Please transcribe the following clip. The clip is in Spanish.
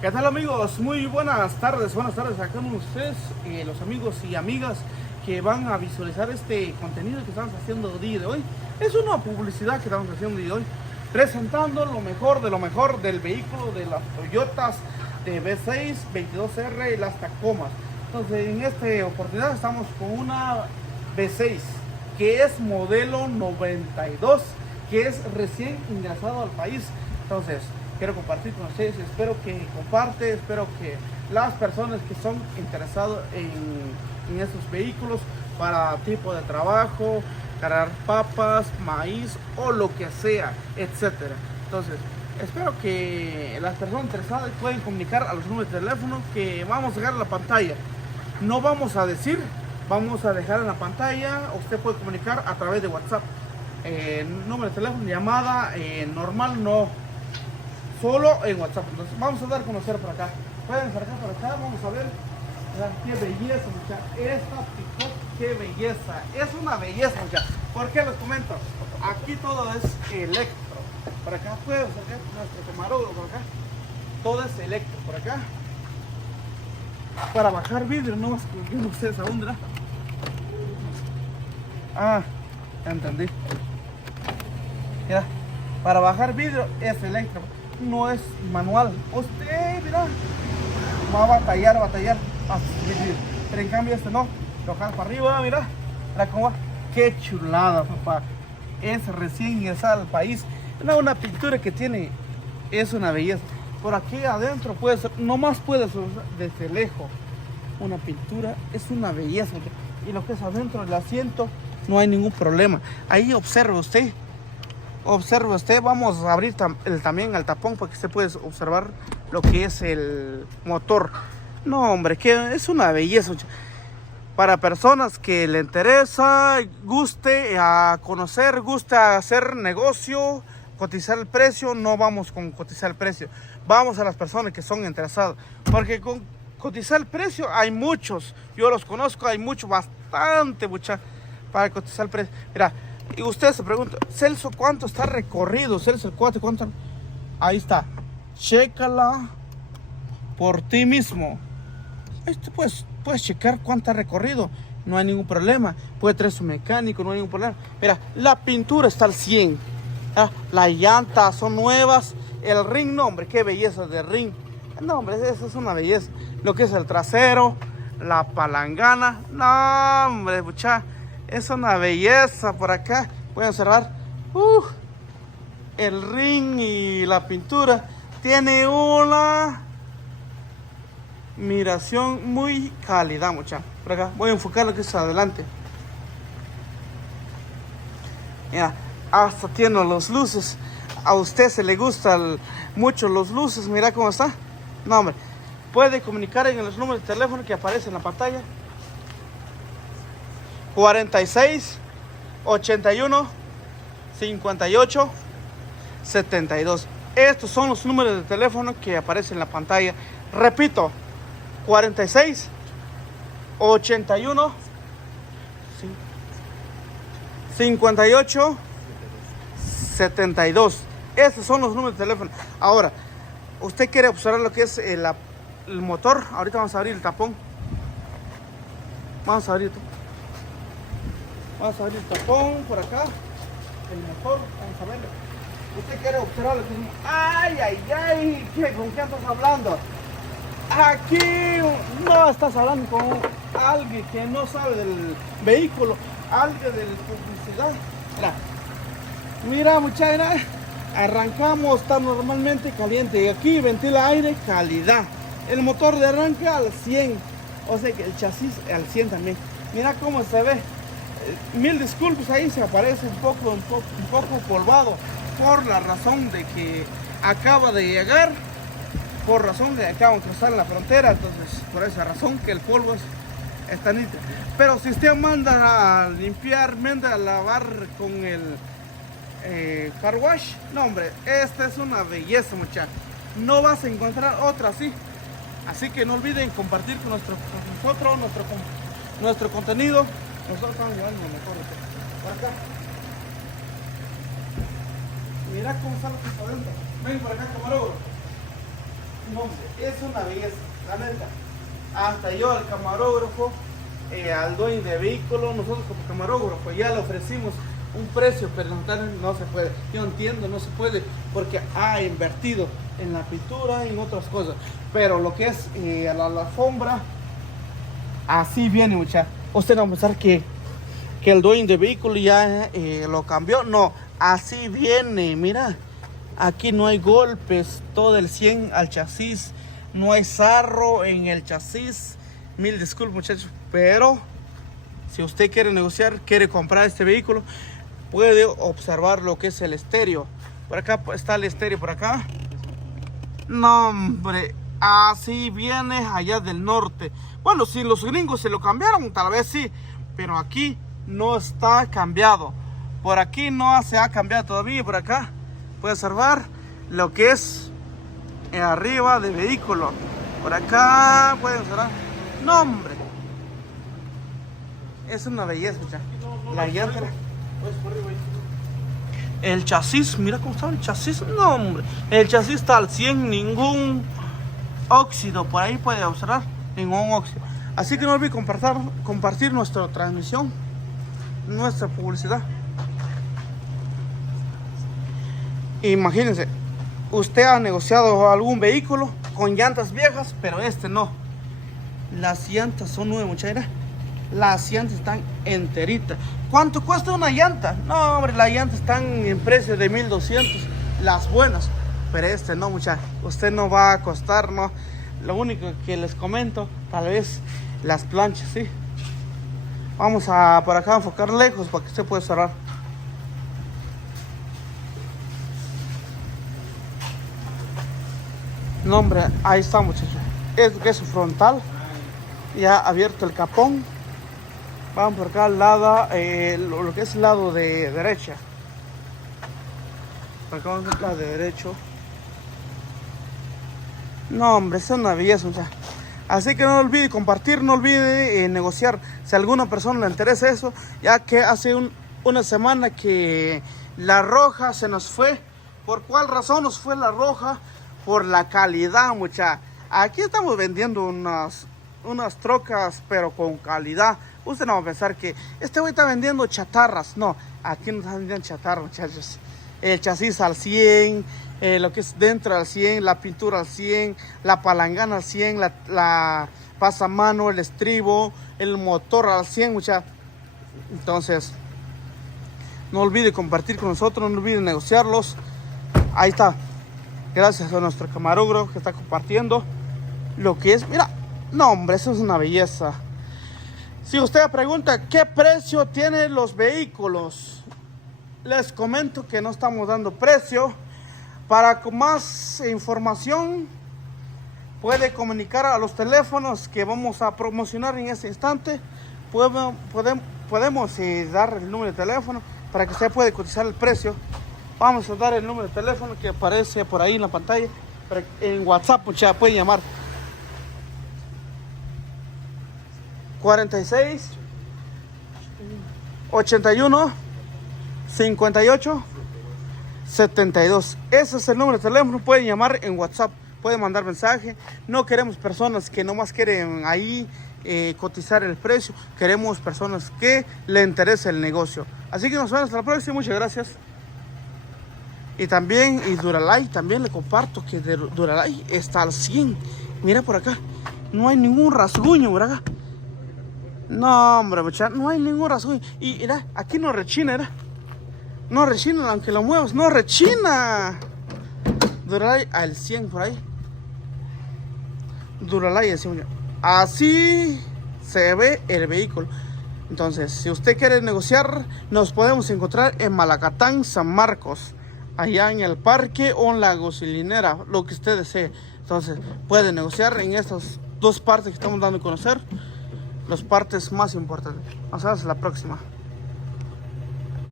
¿Qué tal amigos? Muy buenas tardes acá con ustedes, los amigos y amigas que van a visualizar este contenido que estamos haciendo el día de hoy. Es una publicidad que estamos haciendo el día de hoy, presentando lo mejor de lo mejor del vehículo de las Toyotas de V6, 22R y las Tacomas. Entonces en esta oportunidad estamos con una V6 que es modelo 92, que es recién ingresado al país. Entonces quiero compartir con ustedes, espero que comparte, espero que las personas que son interesadas en estos vehículos para tipo de trabajo, cargar papas, maíz o lo que sea, etcétera. Entonces, espero que las personas interesadas pueden comunicar a los números de teléfono que vamos a dejar en la pantalla. No vamos a decir, vamos a dejar en la pantalla. Usted puede comunicar a través de WhatsApp. Número de teléfono, llamada normal, no. Solo en WhatsApp. Entonces vamos a dar a conocer por acá. Pueden acercar por acá, vamos a ver. Qué belleza, muchachos. Esta pick-up, qué belleza. Es una belleza, muchachos. ¿Por qué les comento? Aquí todo es electro. Por acá pueden acercar nuestro camarógrafo por acá. Todo es electro por acá. Para bajar vidrio, no más que no ustedes aún, ¿verdad? Ah, ya entendí. Mira, para bajar vidrio es eléctrico, no es manual. Usted, mira, va a batallar a subir. Pero en cambio este no, lo jala para arriba, mira cómo va. Qué chulada, papá. Es recién ingresada al país. Una pintura que tiene, es una belleza. Por aquí adentro puede ser, nomás puede ser desde lejos. Una pintura, es una belleza. Y lo que es adentro del asiento, no hay ningún problema. Ahí observe usted. Vamos a abrir también el tapón para que usted pueda observar lo que es el motor. No, hombre, que es una belleza. Para personas que le interesa, guste a conocer, guste a hacer negocio, cotizar el precio, no vamos con cotizar el precio. Vamos a las personas que son interesadas. Porque con cotizar el precio hay muchos. Yo los conozco, hay muchos, bastante, mucha, para cotizar el precio. Mira. Y usted se pregunta, Celso, ¿cuánto está recorrido? Celso, ¿cuánto? Ahí está. Chécala por ti mismo. Puedes checar cuánto ha recorrido. No hay ningún problema. Puede traer su mecánico, no hay ningún problema. Mira, la pintura está al 100. Las llantas son nuevas. El ring, no, hombre, qué belleza de ring. No, hombre, eso es una belleza. Lo que es el trasero, la palangana. No, hombre, muchacha. Es una belleza por acá. Voy a cerrar. El ring y la pintura. Tiene una miración muy cálida, muchachos. Por acá. Voy a enfocar lo que es adelante. Mira, hasta tiene las luces. A usted se le gustan mucho los luces. Mira cómo está. No, hombre. Puede comunicar en los números de teléfono que aparecen en la pantalla. 46 81 58 72. Estos son los números de teléfono que aparecen en la pantalla. Repito, 46 81 58 72. Estos son los números de teléfono. Ahora, usted quiere observar lo que es el motor. Ahorita vamos a abrir el tapón. Vamos a abrir el tapón por acá. El motor, vamos a ver. Usted quiere observar lo que es. ¡Ay! ¿Con qué estás hablando? Aquí no estás hablando con alguien que no sabe del vehículo, alguien de publicidad. Mira muchachos, arrancamos, está normalmente caliente. Y aquí ventila aire, calidad. El motor de arranque al 100. O sea que el chasis al 100 también. Mira cómo se ve. Mil disculpas, ahí se aparece un poco polvado por la razón de que acaba de llegar, por razón de que acaban de cruzar la frontera. Entonces por esa razón que el polvo está nítido. Pero si usted manda a limpiar, manda a lavar con el car wash, no, hombre, esta es una belleza, muchachos. No vas a encontrar otra así. Así que no olviden compartir con nosotros nuestro contenido. Nosotros estamos llevando lo mejor por acá. Mira cómo está lo que está adentro. Ven por acá, camarógrafo. No, hombre, es una belleza, la neta. Hasta yo al camarógrafo, al dueño de vehículo, nosotros como camarógrafo ya le ofrecimos un precio, pero no se puede. Yo entiendo, no se puede, porque ha invertido en la pintura y en otras cosas. Pero lo que es la alfombra, así viene, muchachos. Usted no va a pensar que el dueño de vehículo ya lo cambió. No, así viene, mira. Aquí no hay golpes, todo el 100 al chasis. No hay sarro en el chasis. Mil disculpas, muchachos, pero si usted quiere negociar, quiere comprar este vehículo, puede observar lo que es el estéreo. Por acá está el estéreo, por acá. No, hombre, así viene allá del norte. Bueno, si los gringos se lo cambiaron, tal vez sí, pero aquí no está cambiado. Por aquí no se ha cambiado todavía. Por acá puede observar lo que es arriba del vehículo. Por acá pueden observar. No, hombre, es una belleza, ya. La llanta. El chasis, mira cómo está el chasis. No, hombre, el chasis está al 100, ningún óxido. Por ahí puede observar, ningún óxido. Así que no olvide compartir nuestra transmisión, nuestra publicidad. Imagínense, usted ha negociado algún vehículo con llantas viejas, pero este no. Las llantas son nuevas, muchachos. Las llantas están enteritas. ¿Cuánto cuesta una llanta? No, hombre, las llantas están en precio de 1200, las buenas. Pero este no, muchachos. Usted no va a costar, no. Lo único que les comento, tal vez las planchas, sí. Vamos a por acá a enfocar lejos para que usted pueda cerrar. No, hombre, ahí está, muchachos. Es su frontal. Ya abierto el capón. Vamos por acá al lado, lo que es el lado de derecha. Por acá vamos al lado de derecho. No, hombre, es una belleza, muchachos. Así que no olvide compartir, no olvide negociar. Si a alguna persona le interesa eso, ya que hace una semana que la roja se nos fue. ¿Por cuál razón nos fue la roja? Por la calidad, muchachos. Aquí estamos vendiendo unas trocas, pero con calidad. Usted no va a pensar que este güey está vendiendo chatarras. No, aquí no están vendiendo chatarras, muchachos. El chasis al 100, lo que es dentro al 100, la pintura al 100, la palangana al 100, la pasamano, el estribo, el motor al 100, muchachos. Entonces, no olvide compartir con nosotros, no olvide negociarlos. Ahí está. Gracias a nuestro camarógrafo que está compartiendo lo que es. Mira, no, hombre, eso es una belleza. Si usted pregunta qué precio tienen los vehículos, les comento que no estamos dando precio. Para más información puede comunicar a los teléfonos que vamos a promocionar en este instante. Podemos dar el número de teléfono para que usted pueda cotizar el precio. Vamos a dar el número de teléfono que aparece por ahí en la pantalla. En WhatsApp, ya puede llamar. 46 81 58 72. Ese es el número de teléfono. Pueden llamar en WhatsApp, pueden mandar mensaje. No queremos personas que nomás quieren ahí cotizar el precio. Queremos personas que le interese el negocio. Así que nos vemos hasta la próxima. Muchas gracias. Y también, Duralay, también le comparto que Duralay está al 100. Mira por acá, no hay ningún rasguño por acá. No, hombre, muchachos, no hay ningún rasguño. Y mira, aquí no rechina, mira. No rechina, aunque lo muevas, no rechina. Duralay al 100 por ahí. Duralay al 100. Así se ve el vehículo. Entonces, si usted quiere negociar, nos podemos encontrar en Malacatán, San Marcos, allá en el parque o en la gasolinera, lo que usted desee. Entonces, puede negociar en estas dos partes que estamos dando a conocer, las partes más importantes. Nos vemos la próxima.